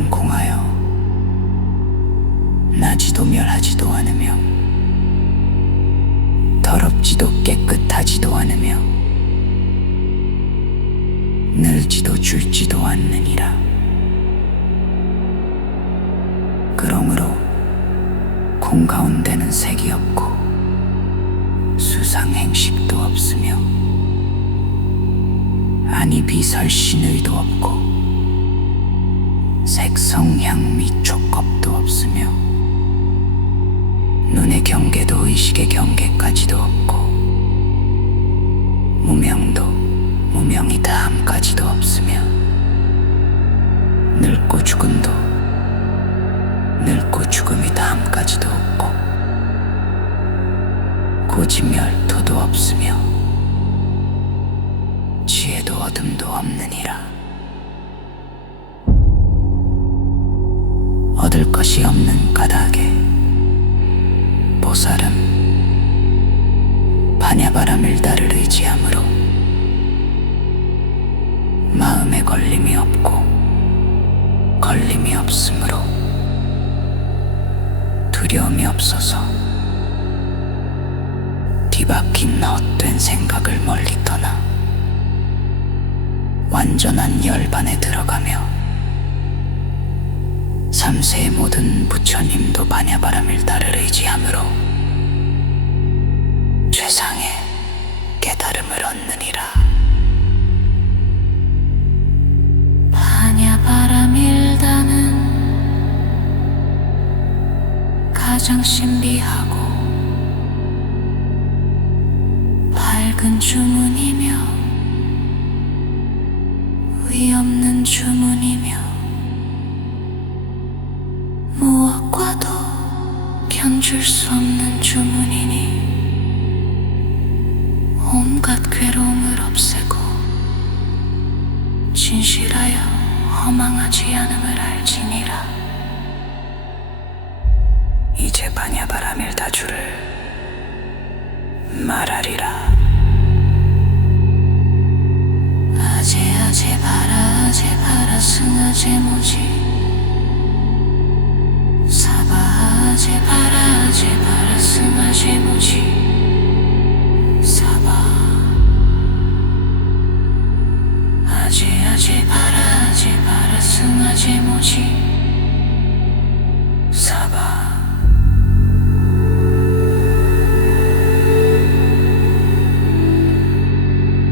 강공하여. 나지도 멸하지도 않으며 더럽지도 깨끗하지도 않으며 늘지도 줄지도 않느니라. 그러므로 공 가운데는 색이 없고 수상 행식도 없으며 아니 비설신의도 없고 색성향 및 촉겁도 없으며 눈의 경계도 의식의 경계까지도 없고 무명도 무명이 다함까지도 없으며 늙고 죽음도 늙고 죽음이 다함까지도 없고 고지멸토도 없으며 지혜도 어둠도 없느니라 얻을 것이 없는 까닭에 보살은 반야바람을 달을 의지함으로 마음에 걸림이 없고 걸림이 없으므로 두려움이 없어서 뒤바뀐 헛된 생각을 멀리 떠나 완전한 열반에 들어가며 삼세의 모든 부처님도 반야바람을 달을 의지함으로 최상의 깨달음을 얻느니라. 반야바람일다는 가장 신비하고 밝은 주문이며 위없는 주문 견줄 수 없는 주문이니 온갖 괴로움을 없애고 진실하여 허망하지 않음을 알지니라 이제 반야바람일 다주를 말하리라. 아제 아제 바라 아제 바라 승아제 모지 승아제 모지 사바 아